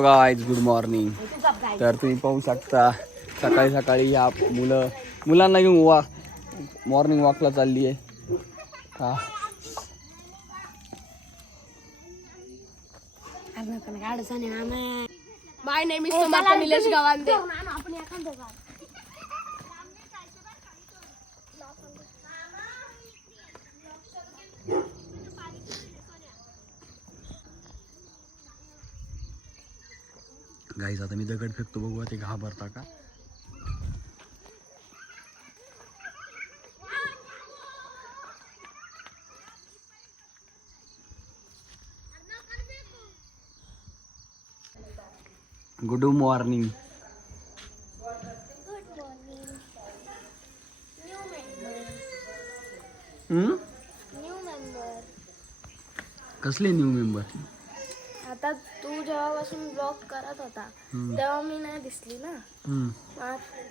Guys good morning तर तुम्ही पाहू शकता सकाळी सकाळी ह्या मुलं मुलांना घेऊन वा मॉर्निंग वॉकला चालली आहे का my name is tomato Nilesh Gawande guys आता मी दगड फेकतो बघूया ते घाबरता का? गुड मॉर्निंग कसले न्यू मेंबर जेव्हापासून ब्लॉग करत होता तेव्हा मी नाही दिसली ना.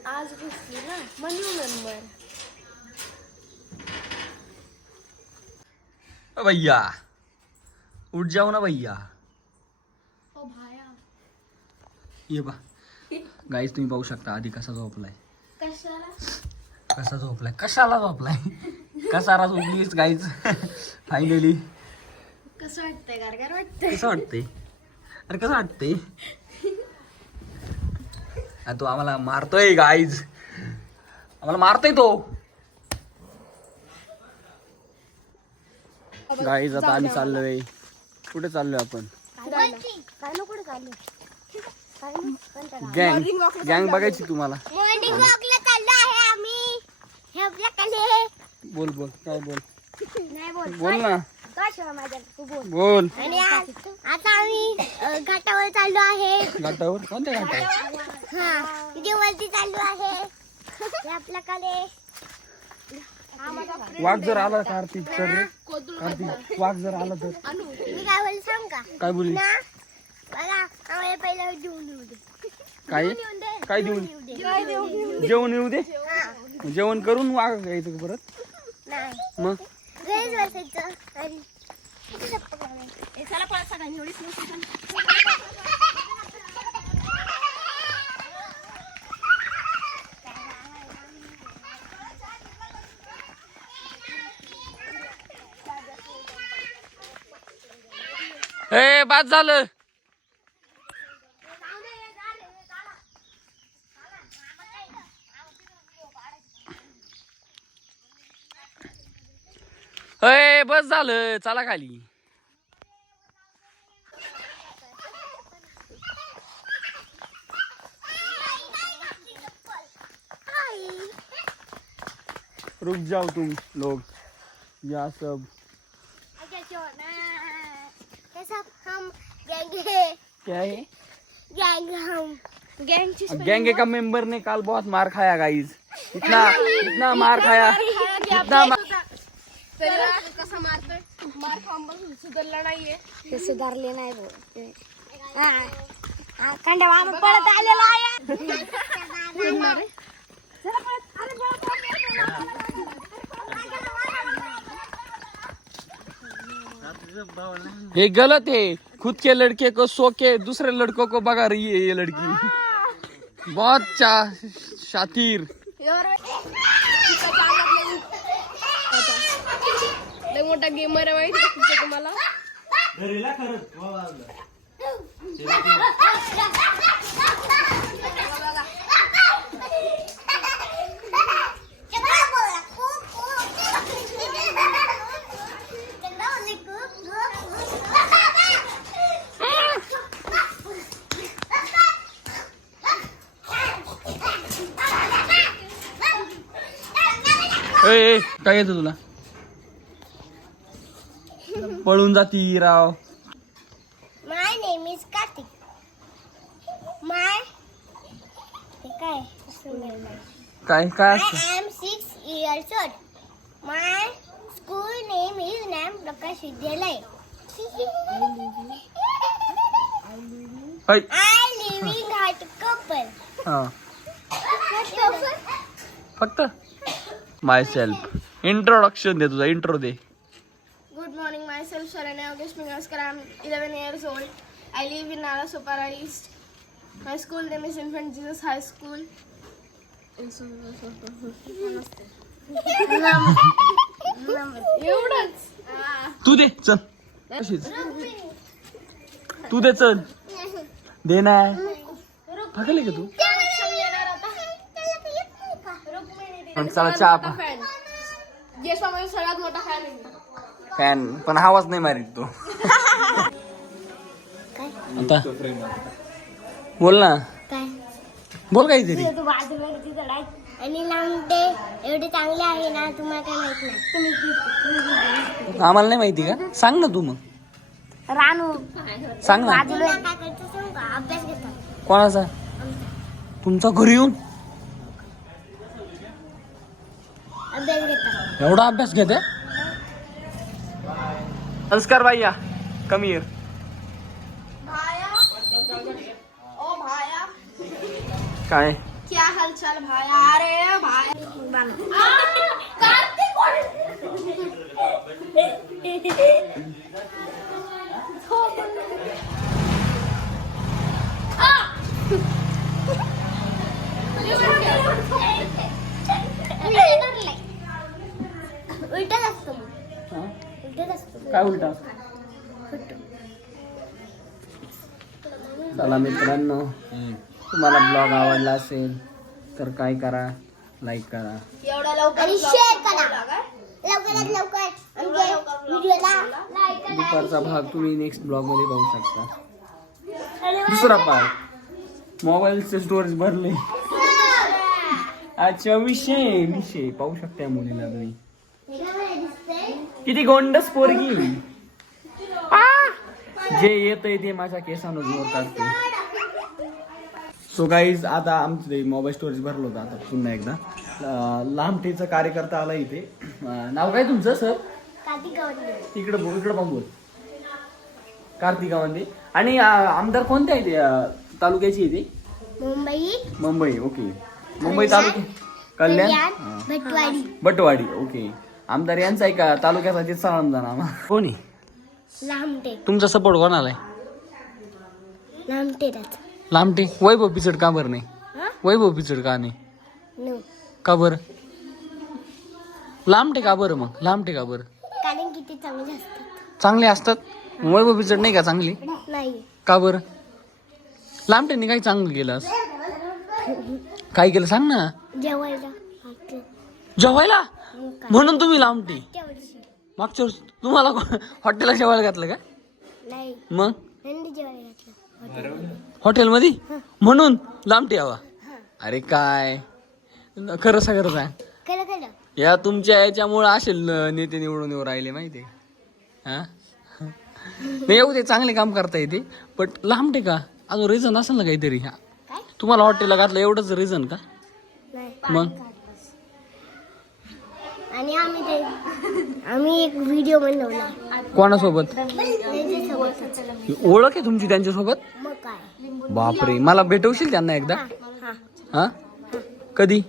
आज दिसली ना मग न्यू मेंबर भैया उठ जाओ ना भैया. हो भाया. ये बा. गाईज तुम्ही पाहू शकता आधी कसा झोपलाय. कशाला? कसा झोपलाय? कशाला झोपलाय? कसारा झोपलीस गाईज फायनली कसं वाटतंय? कसं वाटतंय? अरे कसं वाटतंय? अरे तो आम्हाला मारतोय गाईज आम्हाला मारतोय तो. गाईज आता आम्ही चाललोय. कुठे चाललोय आपण? गँग गँग बघायची तुम्हाला. हे बोल बोल. काय बोल? बोल. बोल ना. बोल? बोल. आणि आज- आता आम्ही अ, घाटावर चाललो आहे. घाटावर? कोणत्या घाटावर? हा तिथे वरती चाललो आहे. हे आपल्याकडे वाघ जर आला कार्तिक तर रे कार्तिक वाघ जर आला तर? मी काय बोल सांग का? काय बोली ना मला आम्हाला पहिला देऊन दे. काय? काय देऊन जेवण येऊ दे. हा. जेवण करून वाघ यायचं का परत? नाही. मग? बसायचं आणि? एकाला सगळ्यांनी नसते ए बाद झालं. झालं चला खाली. रुक जाओ तुम लोग या सब. अच्छा छोना ये सब हम गैंग है। क्या है? गैंग हम। गैंग गैंग का मेंबर ने कल बहुत मार खाया गाइस इतना इतना मार खाया इतना मार कसा मारतोय? मार खाऊन बसून सुधारला नाहीये. ते सुधारले नाही भाऊ. हा. हा खंडा बाबा पळत आलेला आहे. ये गलत है. खुद के लड़के को सो के दूसरे लड़कों को भगा रही है ये लड़की. बहुत चा शातिर. मोठा गेमर आहे माहिती तुम्हाला? ए, ए, काय येतं तुला? पळून जाती राव. My name is Kartik. My काय? काय काय I am six years old. My school name is नॅम Prakash Vidyalaya. ऐ, I live in Ghatkopar. हा. फक्त. Myself. इंट्रोडक्शन दे तुझा इंट्रो दे. Good morning, myself Sharanya Yogesh Mingaskar. I'm 11 years old. I live in Nala Sopara East. My school name is Infant Jesus High School. एवढंच तू दे चल अशीच तू दे चल दे ना थकली का तू पण चला चहा आपण देशामध्ये सगळ्यात मोठा फॅन फॅन. पण आवाज नाही मारित तो. आता? बोल ना. काय? बोल काहीतरी. तू बाजूवरती चढाय. आणि लांबटे एवढे चांगले आहे ना तुम्हाला काय माहीत नाही. तुम्ही आम्हाला नाही माहिती का? सांग ना तू मग. रानू सांग ना. बाजूला काय करतो सांगू का? अभ्यास घेतो. कोणाचा? तुमचा घरी येऊन? अभ्यास घेतो. एवढा अभ्यास घेते? संस्कार भैया कमी आहे भाया? ओ भाया। काय क्या हालचाल भाया? अरे भाया। काय उलटा? चला मित्रांनो तुम्हाला ब्लॉग आवडला असेल तर काय करा? लाईक करा. एवढा लवकर आणि शेअर करा लवकरात लवकर आमच्या व्हिडिओला लाईक दुपारचा भाग तुम्ही नेक्स्ट ब्लॉगमध्ये पाहू शकता. दुसरा पार्ट मोबाईलचे स्टोरेज भरले. अच्छा विषय विषय. पाहू शकता या मुलीला तुम्ही. किती गोंडस पोरगी. जे येत ते माझ्या केसानं जोर काढते सो गाईज आता आमचं मोबाईल स्टोरेज भरलं होतं आता पुन्हा एकदा. अं, कार्यकर्ता आला इथे. अं, नाव काय तुमचं सर गवंडे. इकडं बोल इकडं पण बोल. कार्तिका म्हणजे आणि अं, आमदार कोणते आहे ते अं, तालुक्याची आहे ते मुंबई. मुंबई ओके मुंबई तालुका कल्याण? हां. भटवाडी. बटवाडी ओके आमदार यांचा आहे का तालुक्याचा ते सांगा ना कोणी? लांबटे. तुमचा सपोर्ट कोणाला आहे? लांबटे राहत लांबटे? वैभव पिचड का बरं नाही? हा? वैभव पिचड का नाही? नो. का बरं? लांबटे का बरं मग? लांबटे का बरं? कारण की ते चांगले असतात. चांगले असतात? वैभव पिचड नाही का चांगली? नाही. का बरं? लांबट्यांनी काही चांगलं केलं काय केलं? सांग ना. जेवायला. जेवायला? काय? म्हणून तुम्ही लांबटी मागच्या वर्षी. तुम्हाला हॉटेलला जेवायला घातलं का? मग? हॉटेलमध्ये? म्हणून लांबटी यावा अरे काय? खरं सगळं सांग केलं या तुमच्या याच्यामुळे असेल नेते निवडून येऊ राहिले माहिती हा? नाही येऊ दे चांगले काम करता येते. पण लांबटे का? अजून रिझन असेल ना काहीतरी. हा. काय? तुम्हाला हॉटेलला घातलं एवढंच रिझन का? मग? आणि आम्ही ते आम्ही एक व्हिडिओ बनवला. कोणासोबत? ओळख आहे तुमची त्यांच्यासोबत? मग काय? बापरे मला भेटवशील त्यांना एकदा? हा. हा? कधी?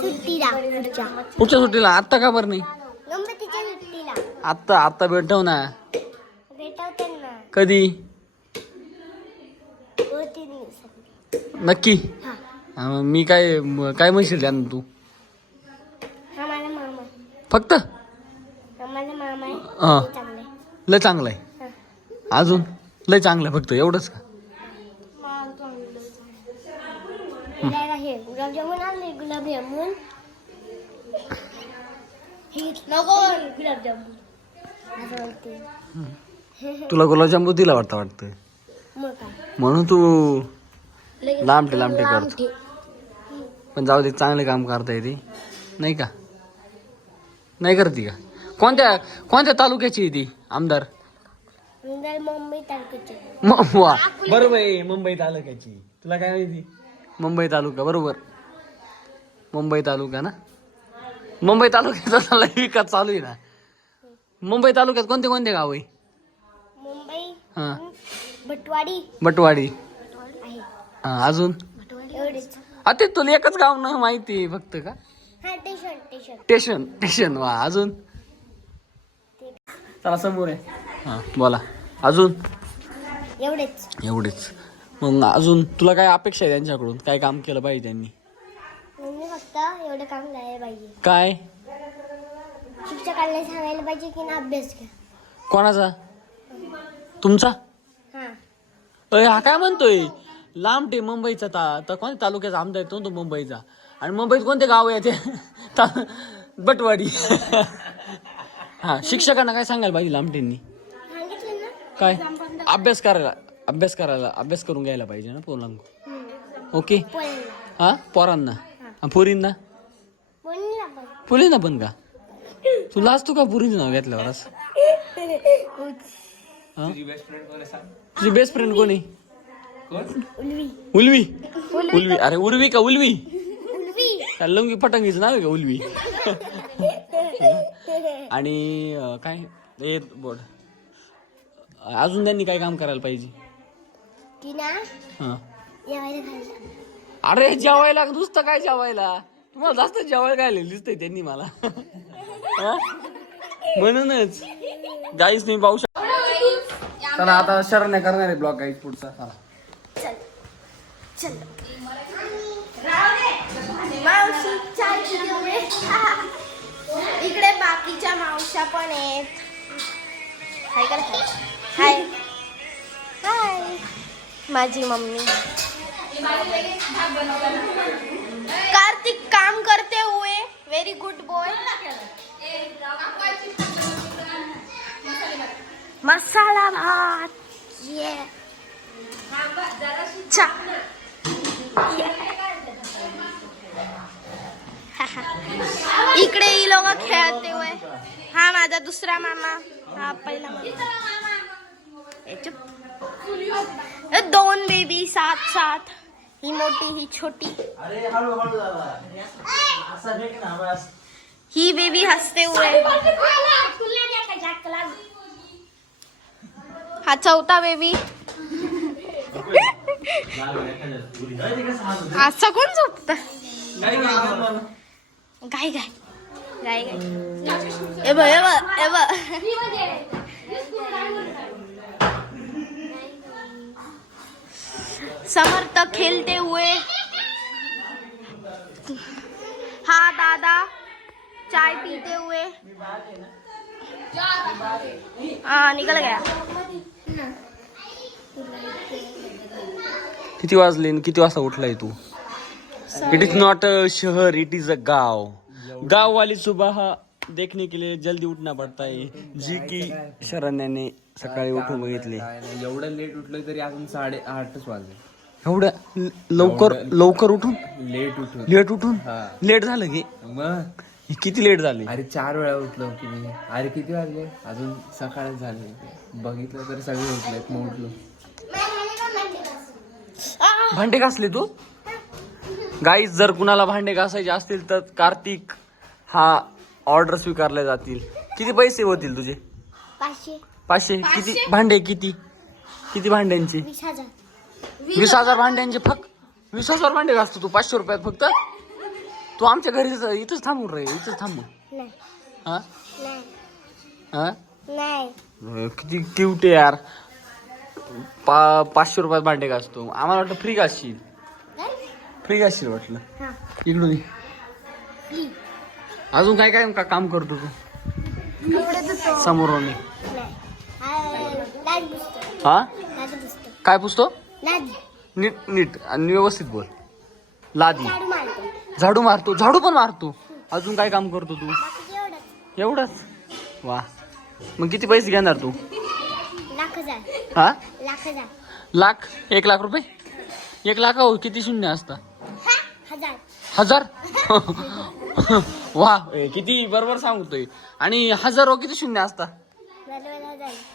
सुट्टीला पुढच्या. पुढच्या सुट्टीला? आत्ता का बरं नाही? गणपतीच्या सुट्टीला. आत्ता आत्ता भेटव ना. भेटवते ना. कधी? दोन तीन दिवसात. नक्की? हा. हा, मग मी काय काय म्हणशील त्यांना तू? फक्त? हा माझा मामा आहे. हा. ते चांगलं आहे. लय चांगलं आहे. हा. अजून? लय चांगलं आहे फक्त एवढंच का? आपल्याला हे गुलाबजामुन आणले गुलाबजामुन. हे नको गुलाबजामुन. असं म्हणते तुला गुलाबजामू दिला वाटतं वाटतं मग काय? म्हणून तू लगेच लांबटे लांबटे करतो. लांबटे. पण जाऊ दे चांगले काम करता येते. नाही का? नाही करते का? कोणत्या कोणत्या तालुक्याची आहे ती आमदार? मुंबई तालुक्याचे. म- वा. बरोबर आहे मुंबई तालुक्याची. तुला काय माहिती? मुंबई तालुका बरोबर. मुंबई तालुका ना? मुंबई तालुक्याचा चालला विकास चालू आहे ना? मुंबई तालुक्यात कोणते कोणते गाव आहे? मुंबई हा. भटवाडी बटवाडी. आहे. हा अजून? एवढेच. आता तुला एकच गाव नाही माहिती आहे फक्त का? स्टेशन स्टेशन वा अजून? चला समोर आहे हा बोला. अजून? एवढेच. एवढेच. मग अजून तुला काय अपेक्षा आहे त्यांच्याकडून? काय काम केलं पाहिजे त्यांनी? फक्त एवढं काम करायला पाहिजे. काय? शिक्षकाला सांगायला पाहिजे की ना अभ्यास घ्या. कोणाचा? तुमचा? हा. अय हा काय म्हणतोय? लांब ते मुंबईचा ता तर कोणत्या तालुक्याचा आमदार येतो तो मुंबईचा. आणि मुंबईत कोणते गाव आहे ते? बटवाडी. हा शिक्षकांना काय सांगायला पाहिजे लांबटेंनी सांगितलं ना काय? अभ्यास करायला अभ्यास करायला अभ्यास करून घ्यायला पाहिजे ना पोरांना. ओके? हा? पोरांना. हा, पोरींना? पोरींना पण. का? तू लाजतो का पुरीचं नाव घेतल्यावर असं? हा? तुझी बेस्ट फ्रेंड कोणी उलवी. उलवी. उलवी अरे उर्वी का उलवी? त्या लंगी पटंगीचं नाव आहे का उलवी? आणि अं, काय? ए बोर्ड. अजून त्यांनी काय काम करायला पाहिजे? हा. जेवायला अरे जेवायला नुसतं काय जेवायला? तुम्हाला जास्त जेवायला काय दिसतंय त्यांनी मला. हा? म्हणूनच. गाईच नाही पाहू शकता चला आता शरण्या करणार आहे ब्लॉग गाईज पुढचा. चला. चल. चल. मावशी चाय पिऊया. इकडे बाकीच्या मावश्या पण आहेत. हाय कर हाय. हाय. माझी मम्मी. कार्तिक काम करते हुए. व्हेरी गुड बॉय मसाला भात. ये चा. इकडे ही लोक खेळते वय हा माझा दुसरा मामा। हा पहिला मामा। चुप. दोन बेबी सात सात। ही मोठी ही छोटी। ही बेबी हसते हुए। हा चौथा बेबी असं कोण झोपत? गाय गाय ए बघ ए बघ ए बघ समर्थ खेलते हुए हा दादा चाय पीते हुए हाँ निकल गया किती वाजले आणि किती वाजता उठलाय तू? इट इज नॉट अ शहर इट इज अ गाव गाव वाली सुबह देखने के लिए जल्दी उठना पड़ता है. जी की शरण्याने सकाळी उठून बघितले. काय नाही, एवढं लेट उठलं तरी अजून साडे आठच वाजले. एवढ्या ल- लवकर लवकर उठून? लेट उठून. लेट उठून? हा. लेट झालं की? मग? हे किती लेट झाले? अरे चार वेळा उठलो की मी. अरे किती वाजले? अजून सकाळच झाले. बघितलं तर सगळे उठलेत मग उठलो. भांडे घासले तू? गाईज जर कुणाला भांडे घासायचे असतील तर कार्तिक हा ऑर्डर स्वीकारले जातील. किती पैसे होतील तुझे? पाचशे. पाचशे? किती भांडे किती? किती भांड्यांचे? वीस हजार. वीस हजार भांड्यांचे फक्त? वीस हजार भांडे घासतो तू पाचशे रुपयात फक्त? तू आमच्या घरी इथंच थांबून रे इथंच थांबून. नाही. हा? नाही. हा? नाही. अं, किती क्यूट यार. पा पाचशे रुपयात भांडे घासतो. आम्हाला वाटलं फ्री घासशील. फ्री घासशील वाटलं. हा. इकडून ये. अजून काय काय का- काम करतो तू? समोरून ये. पुसतो हा काय पुसतो? नीट नीट. आणि व्यवस्थित बोल. लादी. झाडू मारतो. झाडू मारतो. झाडू पण मारतो. अजून काय काम करतो तू? बाकी एवढंच. एवढंच? वा. मग किती पैसे घेणार तू? लाख हजार. हा? लाख हजार. लाख? एक लाख रुपये? एक लाख किती शून्य असता? हजार? वा ए, किती बरोबर सांगतोय. आणि हजार किती शून्य असता?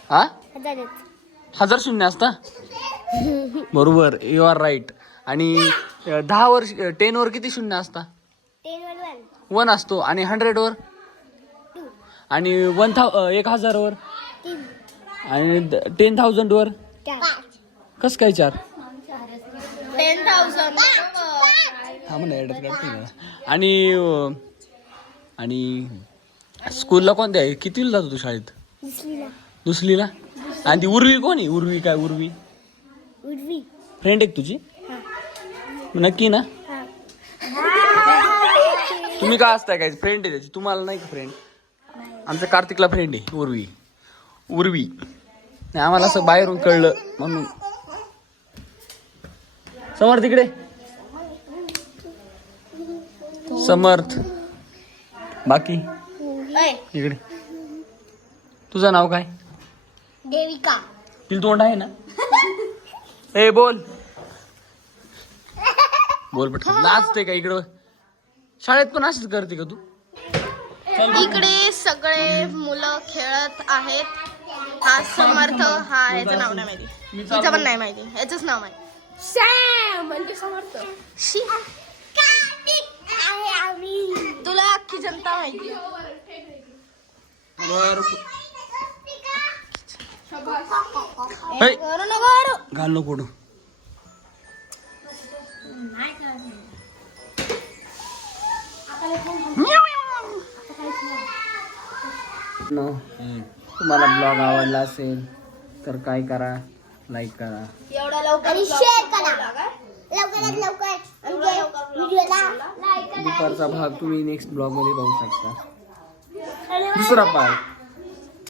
हा? हजार शून्य असता? बरोबर यू आर राईट आणि अ, दहा वर्ष टेन वर किती शून्य असता? वन असतो. आणि हंड्रेड वर? आणि वन थाउ अ, एक हजार वर? आणि टेन थाउजंड वर? कस काय चार? टेन थाउजंड थांब ना ऍड्रेस काढतो ना. आणि अ, आणि स्कूलला कोणत्या आहे? कितीला जातो तू शाळेत? दुसरीला. आणि ती उर्वी कोण आहे? उर्वी काय उर्वी? उडवी फ्रेंड एक तुझी? नक्की ना? तुम्ही का असताय काय? फ्रेंड आहे त्याची. तुम्हाला नाही का फ्रेंड आमच्या कार्तिकला फ्रेंड आहे उर्वी. उर्वी. नाही आम्हाला असं बाहेरून कळलं म्हणून. समर्थ इकडे समर्थ. बाकी? इकडे. तुझं नाव काय? देविका. तिला तोंड आहे ना? ए बोल. बोल पटकन. लाजते का इकडं? शाळेत पण असंच करते का तू? इकडे सगळे मुलं खेळत आहेत. हा समर्थ हा ह्याचं नाव नाही माहिती. हिचं पण नाही माहिती. ह्याच नाव माहिती सॅम म्हणजे समर्थ. तुला अख्खी जनता माहिती बर हे, करू नको घाल नको तुम्हाला ब्लॉग आवडला असेल तर काय करा लाईक करा. एवढा लवकर शेअर करा लवकरात लवकर व्हिडिओला लाईक दुपारचा भाग तुम्ही नेक्स्ट ब्लॉगमध्ये पाहू शकता. दुसरा पार्ट